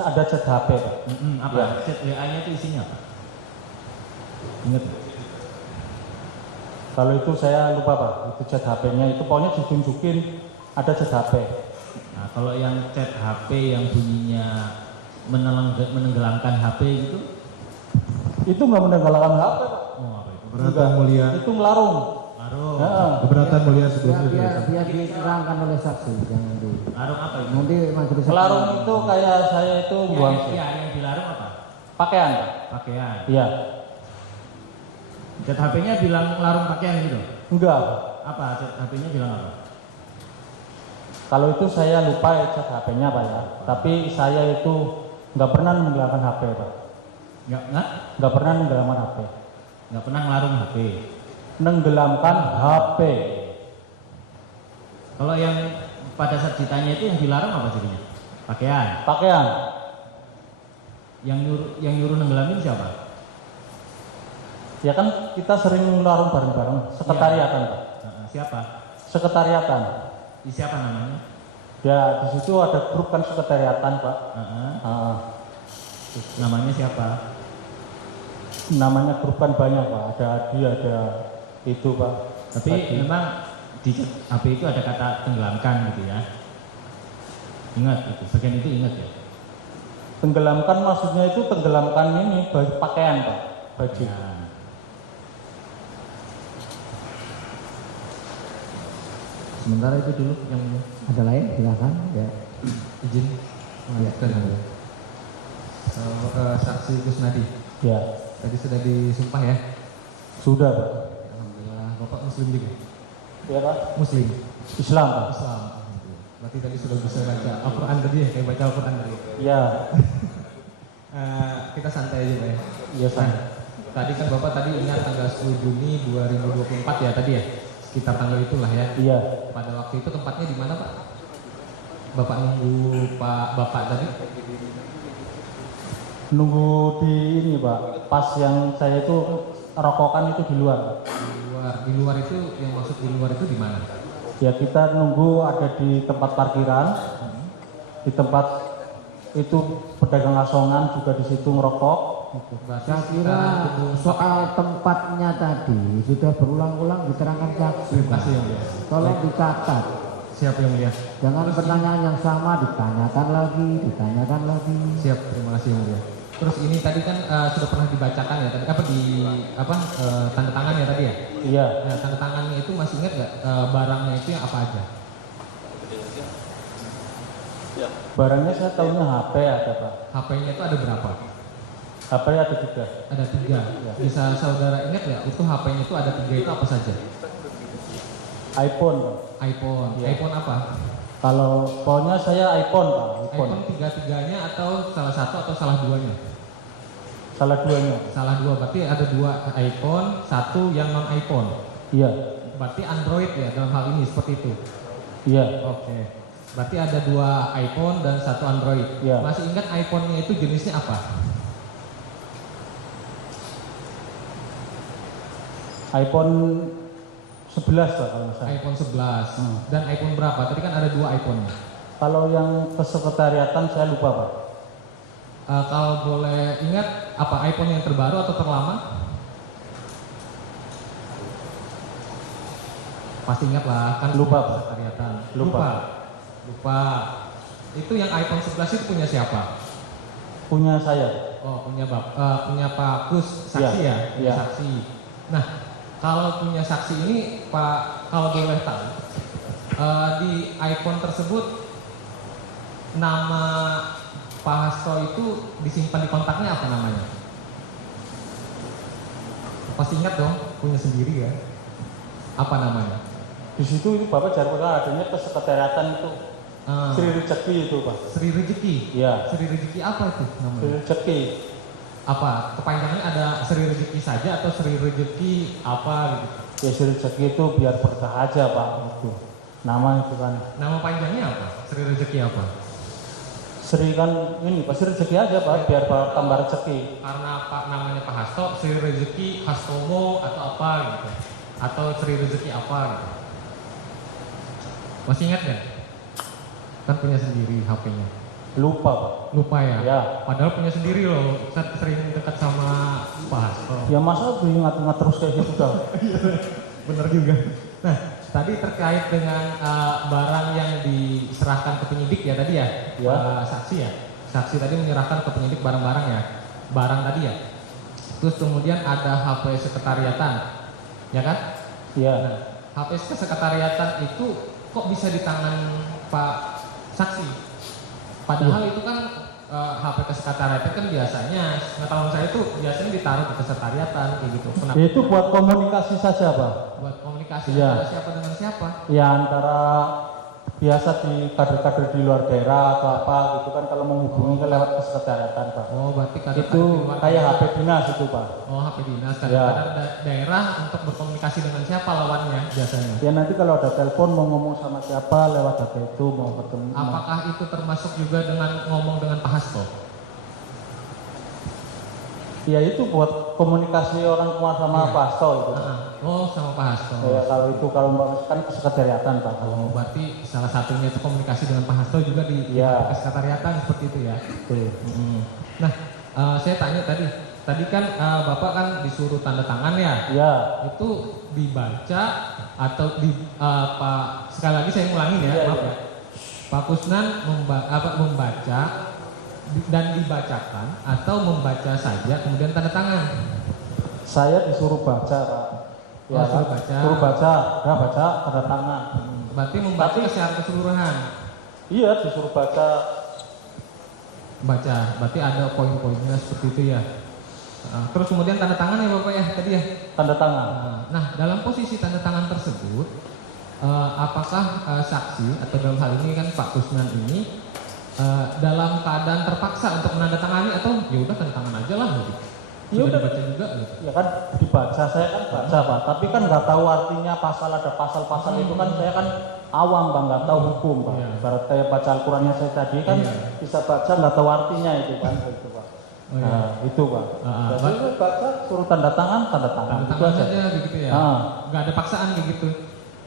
Ada chat HP Pak. Apa? Ya. Chat WA-nya itu isinya apa? Ingat nggak? Kalau itu saya lupa Pak. Itu chat HP-nya itu pokoknya ditunjukin ada chat HP. Nah, kalau yang chat HP yang bunyinya menenggelamkan HP itu, Itu nggak menenggelamkan HP Pak. oh apa itu? Keberatan mulia. Itu ngelarung. Larung. Keberatan mulia sebelumnya sudah biar, disampaikan. biar diterangkan oleh saksi, jangan dulu. Larung apa itu? Nanti majelis Larung itu kayak saya itu buang Iya, yang dilarung apa? pakaian, Pak. Pakaian. Iya. Chat HP-nya bilang larung pakaian gitu. Enggak, Pak. Apa chat HP-nya bilang apa? Kalau itu saya lupa ya cek HP-nya Pak ya. Tapi saya itu nggak pernah meninggalkan HP Pak. Enggak? Nggak pernah meninggalkan HP. Enggak pernah ngelarung HP. Nenggelamkan HP. Kalau yang pada saat ditanya itu yang dilarung apa jadinya? Pakaian. Pakaian. Yang nyuruh nenggelamin siapa? Ya kan kita sering larung bareng-bareng. Sekretariatan Pak. Siapa? Sekretariatan. Siapa namanya? Ya di situ ada grup kan sekretariatan Pak. Namanya siapa? Namanya grup kan banyak Pak. Ada Adi, ada itu Pak. Tapi Adi. memang di HP itu ada kata tenggelamkan gitu ya. Ingat itu, bagian itu ingat ya. Tenggelamkan maksudnya itu tenggelamkan ini pakaian Pak. Baju. Ya. sementara itu dulu yang ada lain silakan ya. Izin melanjutkan yang mulia. Saksi Kusnadi Ya. tadi sudah disumpah ya. Sudah Pak. Alhamdulillah. Bapak Muslim juga. Ya Pak. Muslim. Islam Pak. Islam. Alhamdulillah. Berarti tadi sudah bisa baca Al-Quran tadi ya, kayak baca Al-Quran tadi. Ya. Kita santai aja Pak ya. Iya Pak. Tadi kan Bapak tadi ingat tanggal 10 Juni 2024 ya tadi ya. Sekitar tanggal itulah ya. Iya. Pada waktu itu tempatnya di mana Pak? Bapak nunggu Bapak tadi? Nunggu di ini Pak. Pas yang saya itu rokokan itu di luar. Di luar itu yang maksud di luar itu di mana? Ya kita nunggu ada di tempat parkiran. Di tempat itu pedagang asongan juga di situ ngerokok. Gitu. Berarti Saya kira sekitaran gedung soal tempatnya tadi sudah berulang-ulang diterangkan saksi. Terima kasih yang mulia. Tolong dicatat. Siap yang mulia. Jangan pertanyaan yang sama ditanyakan lagi. Siap, terima kasih yang mulia. Terus ini tadi kan sudah pernah dibacakan ya tadi tanda tangan ya tadi ya? Iya. Nah, tanda tangannya itu masih ingat nggak barangnya itu yang apa aja? Barangnya saya tahunya HP ada Pak. HP-nya itu ada berapa? HP ada 3. Ada 3. Bisa saudara ingat nggak itu HP-nya itu ada 3 itu apa saja? iPhone Pak. iPhone. Iya. iPhone apa? Kalau pokoknya saya iPhone Pak. iPhone 3-3-nya atau salah satu atau salah duanya? Salah duanya. Salah dua, berarti ada 2 iPhone, 1 yang non iPhone. Iya. Berarti Android ya dalam hal ini seperti itu. Iya. Oke. Berarti ada 2 iPhone dan 1 Android. Iya. Masih ingat iPhone-nya itu jenisnya apa? iPhone 11 Pak kalau nggak salah. iPhone 11. Dan iPhone berapa? Tadi kan ada 2 iPhone-nya. Kalau yang kesekretariatan saya lupa Pak. Kalau boleh ingat, apa iPhone yang terbaru atau terlama? Pasti ingat lah, kan Lupa, punya Pak. sekretariatan. Lupa. Lupa. Itu yang iPhone 11 itu punya siapa? Punya saya. Oh, punya Pak Kus, saksi Iya, ya? Punya iya. saksi. Nah, kalau punya saksi ini, Pak, kalau boleh tahu, di iPhone tersebut nama Pak Hasto itu disimpan di kontaknya apa namanya? Pasti ingat dong, punya sendiri ya. Apa namanya? Di situ itu Bapak jarang adanya kesekretariatan itu. Sri Rezeki itu Pak. Sri Rezeki. Iya. Sri Rezeki apa itu Sri namanya? Rezeki. Apa? Kepanjangannya ada Sri Rezeki saja atau Sri Rezeki apa gitu? Ya Sri Rezeki itu biar berkah aja Pak. Itu. Nama itu kan. Nama panjangnya apa? Sri Rezeki apa? Sri kan ini Pak Sri Rezeki aja Pak biar Pak tambah rezeki. Karena Pak namanya Pak Hasto, Sri Rezeki Hastomo atau apa gitu? Atau Sri Rezeki apa gitu? Masih ingat nggak? Kan punya sendiri HP-nya. Lupa Pak. Lupa ya? Ya. Padahal punya sendiri loh. Saya sering dekat sama Pak Hasto. Ya masa diingat-ingat terus kayak gitu dah. Bener juga. Nah, tadi terkait dengan barang yang diserahkan ke penyidik ya tadi ya, Ya. saksi ya. Saksi tadi menyerahkan ke penyidik barang-barang ya, barang tadi ya. Terus kemudian ada HP sekretariatan, ya kan? Iya. Nah, HP kesekretariatan itu kok bisa di tangan Pak saksi? Padahal itu kan HP kesekretariatan kan biasanya, pengetahuan saya itu biasanya ditaruh di kesekretariatan kayak gitu. Kenapa? Itu buat komunikasi saja, Pak. Buat komunikasi Iya. antara siapa dengan siapa? Ya antara biasa di kader-kader di luar daerah atau apa gitu kan kalau menghubungi ke lewat kesekretariatan, Pak. Oh, berarti kadang Itu kayak HP dinas itu, Pak. Oh, HP dinas Ya. kadang-kadang daerah untuk berkomunikasi dengan siapa lawannya biasanya. Ya nanti kalau ada telepon mau ngomong sama siapa lewat HP itu mau ketemu. Apakah itu termasuk juga dengan ngomong dengan Pak Hasto? Ya itu buat komunikasi orang tua sama Iya. Pak Hasto itu. Oh, sama Pak Hasto. Ya kalau itu kalau Mbak kan kesekretariatan, Pak. Oh, berarti salah satunya itu komunikasi dengan Pak Hasto juga di Iya. kesekretariatan seperti itu ya. Betul. Nah, saya tanya tadi kan Bapak kan disuruh tanda tangan ya. Ya. Itu dibaca atau Pak, sekali lagi saya ngulangin ya, Iya, maaf iya. ya. Pak Kusnan membaca dan dibacakan atau membaca saja kemudian tanda tangan. Saya disuruh baca, Pak. Oh, suruh baca. Suruh baca, ya baca tanda tangan. Berarti membaca secara keseluruhan. Iya, disuruh baca. Baca, berarti ada poin-poinnya seperti itu ya. Terus kemudian tanda tangan ya Bapak ya tadi ya. Tanda tangan. Nah, dalam posisi tanda tangan tersebut, apakah saksi atau dalam hal ini kan Pak Kusnan ini dalam keadaan terpaksa untuk menandatangani atau ya udah tanda tangan aja lah gitu. Ya Sudah udah. dibaca juga gitu. Ya kan dibaca, saya kan baca, Pak. Tapi kan nggak tahu artinya pasal, ada pasal-pasal itu kan saya kan awam, Pak, nggak tahu hukum, Pak. Iya. Ibarat kayak baca Al-Qurannya saya tadi kan Iya. bisa baca nggak tahu artinya itu kan, itu, Pak. Oh, iya. Nah, itu, Pak. Ah, Jadi saya baca, suruh tanda tangan, tanda tangan. Tanda Itu tangan aja. saja begitu ya. Nggak ada paksaan kayak gitu.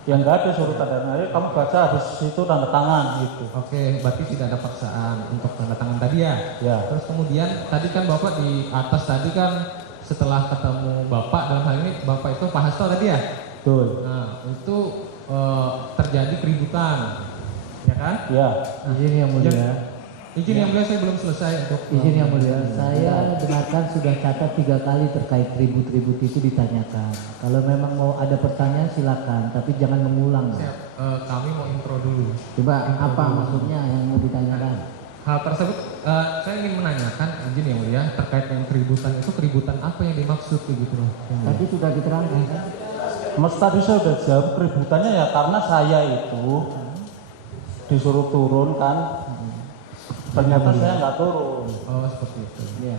Ya nggak ada suruh tanda tangan. Ayo kamu baca habis itu tanda tangan gitu. Oke, berarti tidak ada paksaan untuk tanda tangan tadi ya. Ya. Terus kemudian tadi kan Bapak di atas tadi kan setelah ketemu Bapak dalam hal ini Bapak itu Pak Hasto tadi ya. Betul. Nah itu terjadi keributan, ya kan? Ya. Izin yang mulia. Izin yang mulia saya belum selesai untuk Izin yang mulia, saya dengarkan sudah catat 3 kali terkait tribut-tribut itu ditanyakan. Kalau memang mau ada pertanyaan silakan, tapi jangan mengulang. kami mau intro dulu. Coba apa maksudnya yang mau ditanyakan? Hal tersebut saya ingin menanyakan izin yang mulia terkait dengan keributan itu keributan apa yang dimaksud begitu loh? Yang mulia. Tadi sudah diterangkan. Mas tadi saya udah jawab keributannya ya karena saya itu disuruh turun kan. Ternyata saya nggak turun. Oh seperti itu. Ya.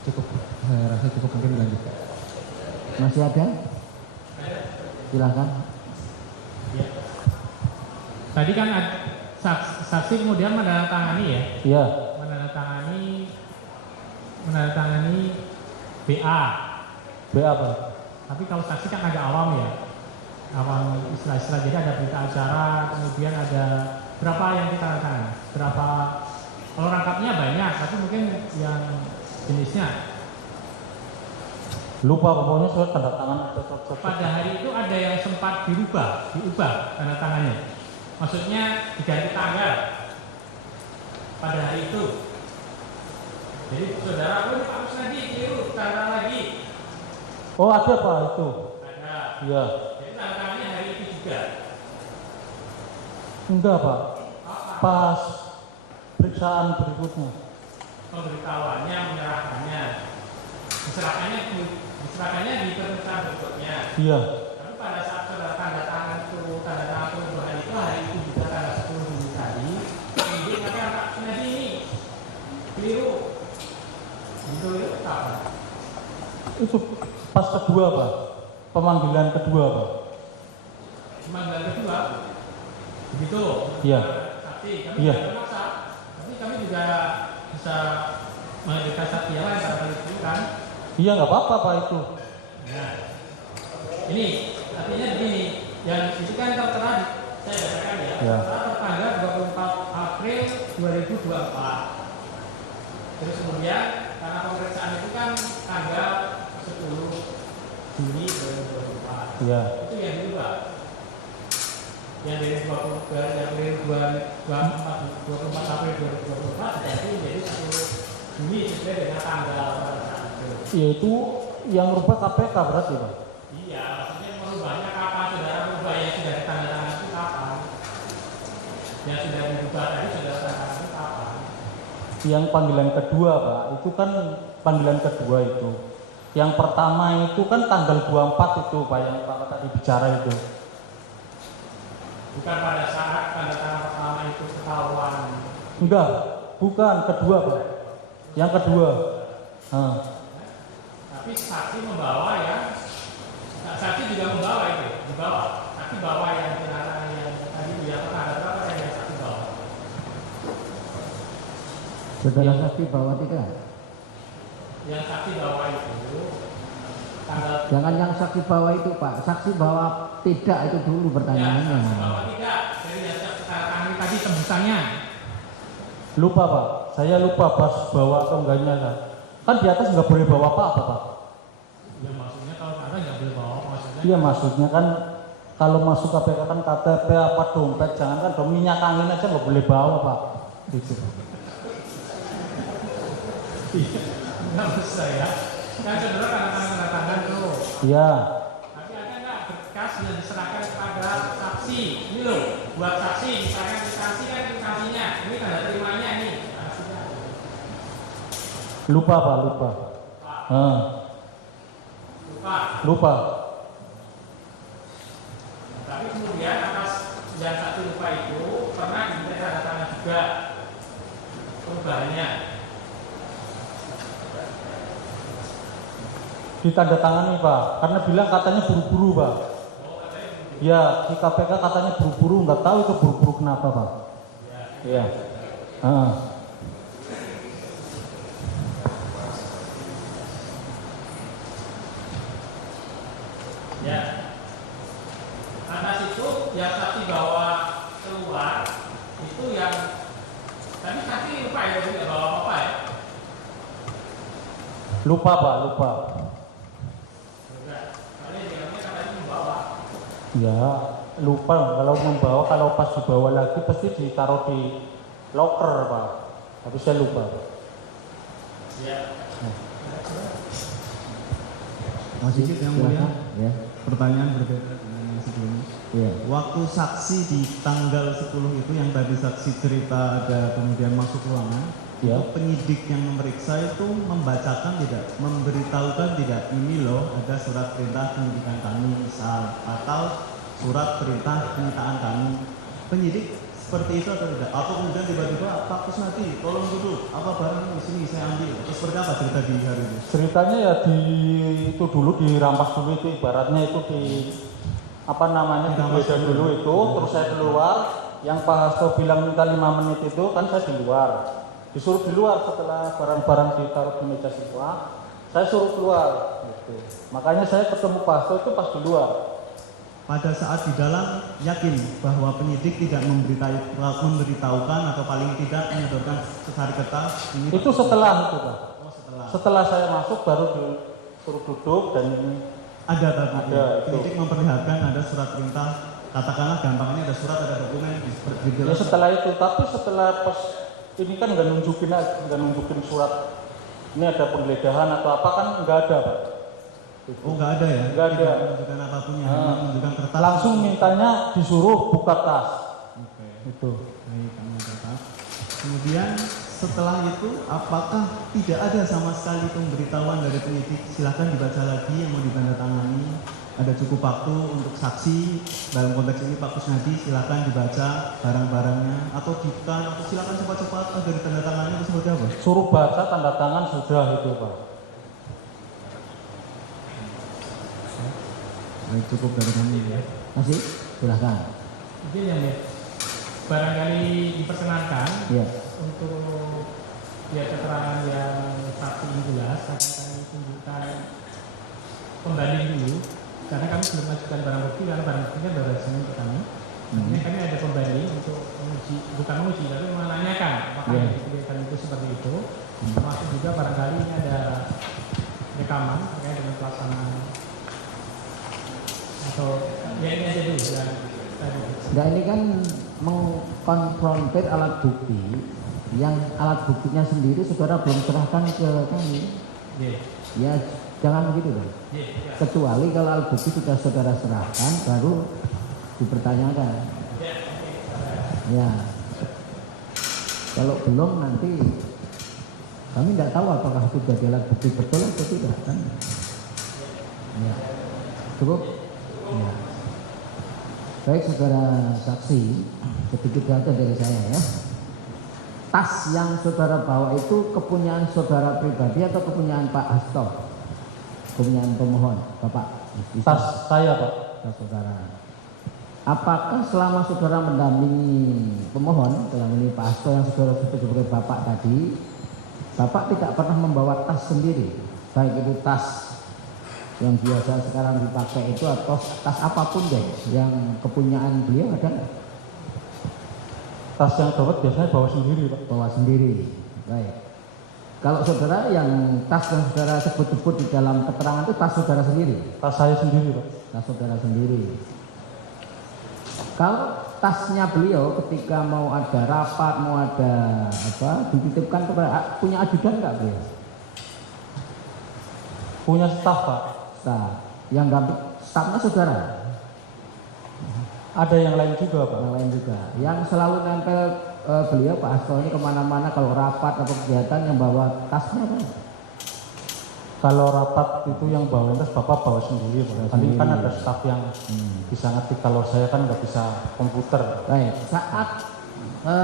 Cukup, saya rasa cukup mungkin dilanjutkan. Masih ada? Silakan. Tadi kan saksi kemudian menandatangani ya, Iya. menandatangani BA. B apa? Tapi kalau saksi kan agak awam ya, awam istilah-istilah. Jadi ada berita acara, kemudian ada berapa yang ditandatangani, berapa. Kalau rangkapnya banyak, tapi mungkin yang jenisnya. Lupa pokoknya saya tanda tangan atau Pada hari itu ada yang sempat diubah tanda tangannya. Maksudnya diganti tanggal pada hari itu. Jadi saudara, oh Pak Kusnadi, keliru tanda lagi. Oh ada Pak itu. Ada. Iya. Jadi tanda tangannya hari itu juga. Enggak Pak. Pas periksaan berikutnya. Pemberitahuannya, menyerahkannya, diserahkannya di pemeriksaan berikutnya. Iya. Tapi pada saat saudara tanda tangan perubahan itu hari itu juga tanggal 10 Juni tadi, penyidik mengatakan Pak Kusnadi ini keliru. Itu kapan? Itu pas kedua Pak. Pemanggilan kedua Pak. Pemanggilan kedua, begitu. Iya. Saksi, kami Iya. tidak memaksa, tapi kami juga bisa menghadirkan saksi yang lain pada kali itu kan. Iya nggak apa-apa Pak itu. Nah, ini artinya begini, yang itu kan tertera saya bacakan ya, Ya. tertera tertanggal 24 April 2024. Terus kemudian karena pemeriksaan itu kan tanggal 10 Juni 2024. Iya. Itu yang dirubah. Yang dari 24 April 2024 jadi 10 Juni sesuai dengan tanggal pada saat itu. Yaitu yang merubah KPK berarti Pak. Iya, maksudnya Yang panggilan kedua Pak, itu kan panggilan kedua itu. Yang pertama itu kan tanggal 24 itu Pak, yang Pak tadi bicara itu. Bukan pada saat tanda tangan pertama itu ketahuan. Enggak, bukan, kedua Pak. Yang kedua. Tapi saksi membawa ya, saksi juga membawa itu, dibawa. Tapi bawa yang tadi dia ada berapa yang saksi bawa? Saudara saksi bawa tidak? Yang saksi bawa itu tanggal. Jangan yang saksi bawa itu Pak, saksi bawa tidak itu dulu pertanyaannya. Ya, saksi bawa tidak. Jadi yang saksi tadi tembusannya. Lupa Pak, saya lupa pas bawa atau enggaknya Pak. Kan di atas nggak boleh bawa apa-apa Pak. Ya maksudnya kalau ada nggak boleh bawa maksudnya. Iya maksudnya kan kalau masuk KPK kan KTP apa dompet, jangan kan minyak angin aja nggak boleh bawa Pak. Gitu. Nggak bisa ya. Kan saudara tanda tangan tuh. Iya. Tapi ada nggak berkas yang diserahkan kepada saksi? Ini loh, buat saksi, misalkan saksi kan saksinya, ini tanda terimanya nih. Lupa Pak, lupa. Lupa. Tapi kemudian atas yang satu lupa itu pernah diminta tanda tangan juga perubahannya. Ditandatangani Pak, karena bilang katanya buru-buru Pak. Ya, di KPK katanya buru-buru, nggak tahu itu buru-buru kenapa Pak. Iya. Ya. Atas itu yang saksi bawa keluar itu yang tadi saksi lupa ya tidak bawa apa ya? Lupa Pak, lupa. Ya, lupa kalau membawa, kalau pas dibawa lagi pasti ditaruh di locker Pak. Tapi saya lupa. Ya. Masih yang mulia, ya. pertanyaan berbeda dengan yang sebelumnya. Iya. Waktu saksi di tanggal 10 itu yang tadi saksi cerita ada kemudian masuk ruangan, Ya. itu penyidik yang memeriksa itu membacakan tidak, memberitahukan tidak, ini loh ada surat perintah penyidikan kami misal, atau surat perintah penyitaan kami. Penyidik seperti itu atau tidak? Atau kemudian tiba-tiba Pak Kusnadi tolong duduk, apa barang di sini saya ambil. Terus seperti apa cerita di hari itu? Ceritanya ya itu dulu dirampas dulu itu, ibaratnya itu di apa namanya digeledah dulu itu, terus saya keluar. Yang Pak Hasto bilang minta 5 menit itu kan saya di luar, disuruh di luar setelah barang-barang ditaruh di meja semua, saya suruh keluar. Gitu. Makanya saya ketemu Pak Hasto itu pas di luar. Pada saat di dalam yakin bahwa penyidik tidak memberitahukan atau paling tidak menyodorkan secari kertas ini Itu setelah itu Pak. Oh, setelah. Setelah saya masuk baru disuruh duduk dan ini Ada tadi. Ada, Ya. itu. Penyidik memperlihatkan ada surat perintah, katakanlah gampangnya ada surat, ada dokumen seperti ya setelah itu, tapi setelah pas ini kan nggak nunjukin surat ini ada penggeledahan atau apa kan nggak ada Pak. Oh nggak ada ya? Nggak ada. Tidak menunjukkan apapun ya, hanya menunjukkan kertas. Langsung mintanya disuruh buka tas. Oke. Itu. Baik, kami catat. Kemudian setelah itu apakah tidak ada sama sekali pemberitahuan dari penyidik? Silahkan dibaca lagi yang mau ditandatangani. Ada cukup waktu untuk saksi. Dalam konteks ini Pak Kusnadi silahkan dibaca barang-barangnya atau dikan atau silahkan cepat-cepat agar ditandatangani atau seperti apa? Suruh baca tanda tangan sudah itu Pak. Baik, cukup dari kami ya. Masih? Silahkan. Mungkin yang barangkali diperkenankan Iya. untuk ya keterangan yang saksi yang jelas akan kami tunjukkan pembanding dulu karena kami belum mengajukan barang bukti karena barang bukti kan baru hasilnya ke kami. Ini kami ada pembanding untuk menguji, bukan menguji tapi menanyakan apakah yang dipilihkan itu seperti itu. Termasuk juga barangkali ini ada rekaman terkait dengan pelaksanaan atau ya ini aja dulu ya. Nah ini kan mengkonfrontir alat bukti yang alat buktinya sendiri saudara belum serahkan ke kami. Ya jangan begitu dong. Kecuali kalau alat bukti sudah saudara serahkan baru dipertanyakan. Ya. Kalau belum nanti Kami tidak tahu apakah itu jadi alat bukti betul atau tidak kan. Ya. Cukup? Ya. Baik saudara saksi, sedikit data dari saya ya. Tas yang saudara bawa itu kepunyaan saudara pribadi atau kepunyaan Pak Hasto? Kepunyaan pemohon, Bapak? Tas saya Pak. Tas saudara. Apakah selama saudara mendampingi pemohon, dalam ini Pak Hasto yang saudara sebut sebagai Bapak tadi, Bapak tidak pernah membawa tas sendiri, baik itu tas yang biasa sekarang dipakai itu atau tas apapun deh, yang kepunyaan beliau ada nggak? Tas yang dapat biasanya bawa sendiri Pak. Bawa sendiri, baik. Kalau saudara yang tas yang saudara sebut-sebut di dalam keterangan itu tas saudara sendiri? Tas saya sendiri Pak. Tas saudara sendiri. Kalau tasnya beliau ketika mau ada rapat, mau ada apa, dititipkan kepada punya ajudan nggak beliau? Punya staf Pak. Staf. Yang damping stafnya saudara? Ada yang lain juga Pak. Yang lain juga. Yang selalu nempel beliau Pak Hasto ini kemana-mana kalau rapat atau kegiatan yang bawa tasnya kan? Kalau rapat itu yang bawa tas Bapak bawa sendiri Pak. Tadi kan sendiri. ada staf yang bisa ngetik, kalau saya kan nggak bisa komputer. Baik, saat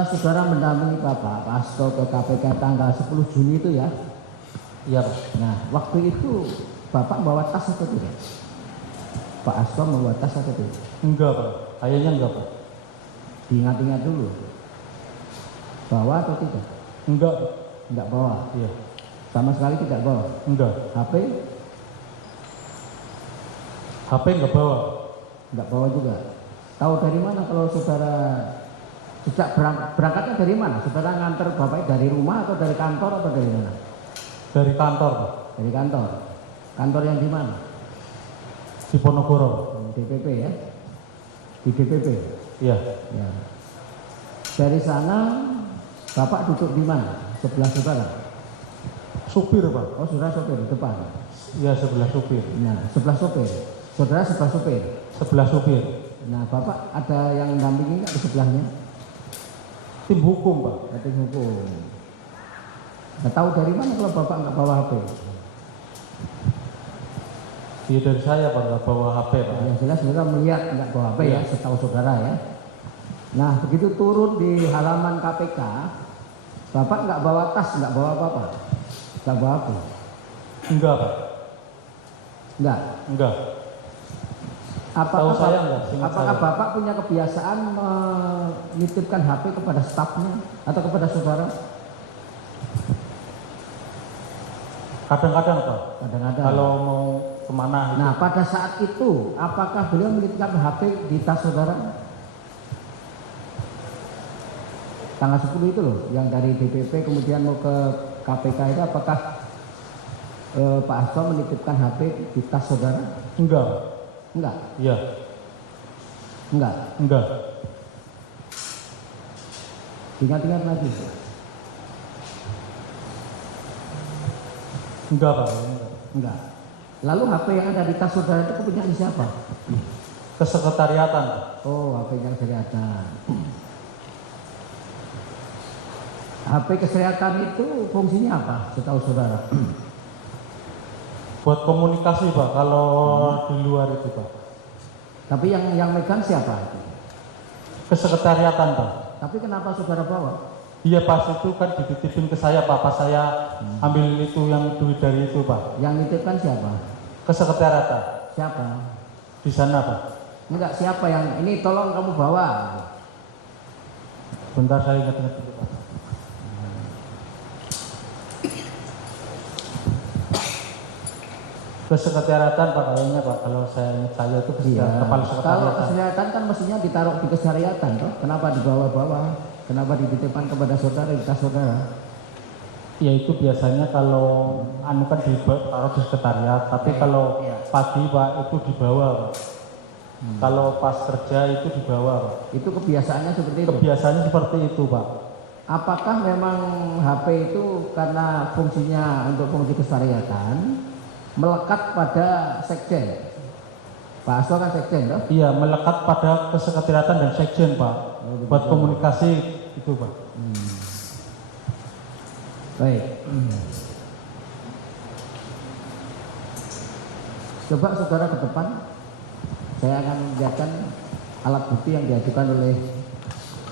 saudara mendampingi Pak Hasto ke KPK tanggal 10 Juni itu ya. Iya Pak. Nah, waktu itu Bapak bawa tas atau tidak? Pak Hasto membawa tas atau tidak? Enggak Pak. Kayaknya enggak Pak. Diingat-ingat dulu. Bawa atau tidak? Enggak Pak. Enggak bawa. Iya. Sama sekali tidak bawa. Enggak. HP HP enggak bawa. enggak bawa juga. Tahu dari mana kalau saudara sejak berangkatnya dari mana? Saudara nganter Bapak dari rumah atau dari kantor atau dari mana? Dari kantor Pak. Dari kantor. Kantor yang di mana? Di Ponorogo. DPP ya? Di DPP. Iya. Ya. Dari sana Bapak duduk di mana? Sebelah saudara. Supir Pak. Oh, saudara sopir di depan. Iya sebelah supir. Nah, sebelah sopir. Saudara sebelah sopir. Sebelah supir. Nah, Bapak ada yang dampingi nggak di sebelahnya? Tim hukum Pak. Tim hukum. Nah, tahu dari mana kalau Bapak nggak bawa HP? Iya dari saya Pak, nggak bawa HP Pak. Yang jelas saudara melihat nggak bawa HP ya, setahu saudara ya. Nah, begitu turun di halaman KPK, Bapak nggak bawa tas, nggak bawa apa-apa, nggak bawa apa? Enggak Pak. Nggak. Enggak. Apakah, Tahu saya nggak, seingat apakah saya. Bapak punya kebiasaan menitipkan HP kepada stafnya atau kepada saudara? Kadang-kadang Pak. Kadang-kadang. Kalau mau kemana itu. Nah, pada saat itu, apakah beliau menitipkan HP di tas saudara? Tanggal 10 itu loh, yang dari DPP kemudian mau ke KPK itu, apakah Pak Hasto menitipkan HP di tas saudara? Enggak. Enggak, Iya. enggak. Enggak. Ingat-ingat lagi. Enggak Pak. Enggak. Lalu HP yang ada di tas saudara itu kepunyaan siapa? Kesekretariatan Pak. Oh, HP yang kesehatan. HP kesehatan itu fungsinya apa? Setahu saudara? Buat komunikasi Pak, kalau di luar itu Pak. Tapi yang megang siapa? Kesekretariatan Pak. Tapi kenapa saudara bawa? Iya pas itu kan dititipin ke saya Pak, pas saya ambil itu yang duit dari itu Pak. Yang nitipkan siapa? Kesekretariatan. Siapa? Di sana Pak. Enggak, siapa yang ini tolong kamu bawa? Bentar saya ingat-ingat dulu Pak. Kesekretariatan Pak kayaknya Pak, kalau saya ingat saya itu kepala Kalau sekretariatan. kesehatan kan mestinya ditaruh di kesehariatan toh. Kenapa dibawa-bawa? Kenapa dititipkan kepada saudara di tas saudara? Ya itu biasanya kalau anu kan ditaruh di sekretariat, tapi kalau pagi Pak itu dibawa Pak. Kalau pas kerja itu dibawa Pak. Itu kebiasaannya seperti itu. Kebiasaannya seperti itu Pak. Apakah memang HP itu karena fungsinya untuk fungsi kesehariatan melekat pada sekjen? Pak Hasto kan sekjen toh? Iya, melekat pada kesekretariatan dan sekjen Pak. Oh, begitu. Buat komunikasi itu Pak. Baik. Coba saudara ke depan. Saya akan memperlihatkan alat bukti yang diajukan oleh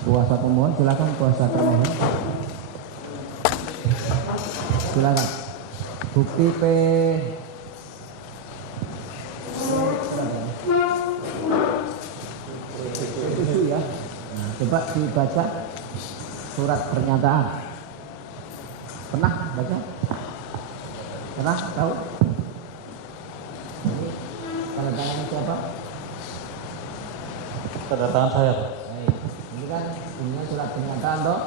kuasa pemohon. Silakan kuasa pemohon. Silakan. Bukti P. P7 ya. Nah, coba dibaca surat pernyataan. Pernah baca? Pernah tahu? Ini tanda tangan siapa? Tanda tangan saya, Pak. Baik. Ini kan ininya surat pernyataan toh.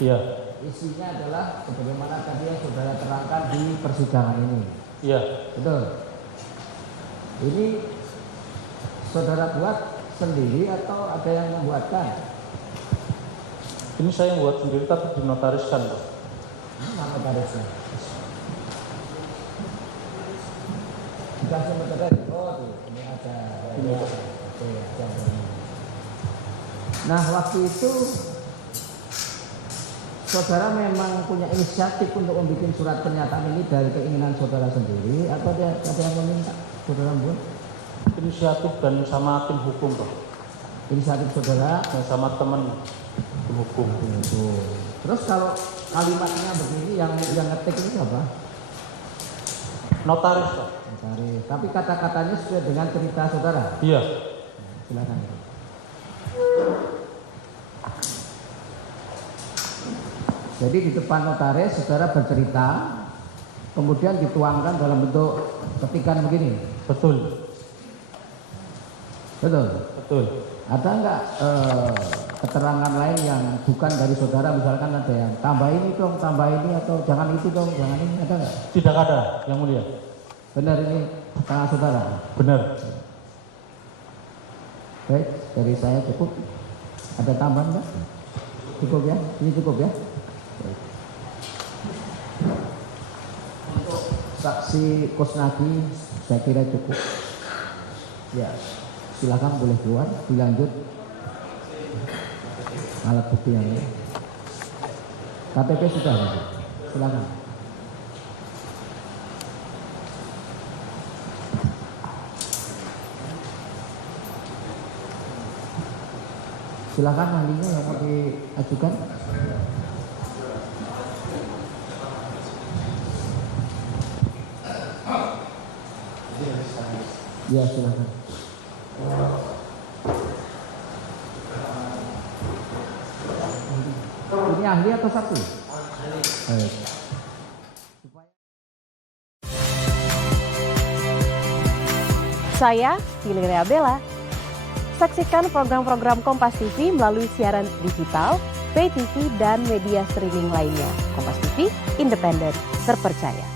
Iya. Isinya adalah sebagaimana tadi yang saudara terangkan di persidangan ini. Iya. Betul. Ini saudara buat sendiri atau ada yang membuatkan? Ini saya yang buat sendiri tapi dinotariskan, Pak. Ini nama notarisnya. Dikasih notaris. Oh, tuh, ini ada. Ini. Oke, ada. Nah, waktu itu saudara memang punya inisiatif untuk membuat surat pernyataan ini dari keinginan saudara sendiri atau ada yang meminta saudara buat? Inisiatif dan sama tim hukum, Pak. Inisiatif saudara Dan sama teman tim hukum. itu. Terus kalau kalimatnya begini yang ngetik ini apa? Notaris, Pak. Notaris. Tapi kata-katanya sesuai dengan cerita saudara. Iya. Silakan. Jadi di depan notaris saudara bercerita, kemudian dituangkan dalam bentuk ketikan begini. Betul. Betul. Betul. Ada nggak keterangan lain yang bukan dari saudara, misalkan ada yang tambah ini dong, tambah ini, atau jangan itu dong, jangan ini, ada nggak? Tidak ada, Yang Mulia. Benar ini tangan saudara. Benar. Baik, dari saya cukup. Ada tambahan nggak? Cukup ya? Ini cukup ya? Baik. Untuk saksi Kusnadi saya kira cukup. Ya, silakan boleh keluar, dilanjut alat bukti yang ini. KTP sudah, silakan. Silakan ahlinya yang mau diajukan. Ya, silakan. Ini ahli atau saksi? Baik. Saya Valeria Bella. Saksikan program-program Kompas TV melalui siaran digital, pay TV, dan media streaming lainnya. Kompas TV, independen, terpercaya.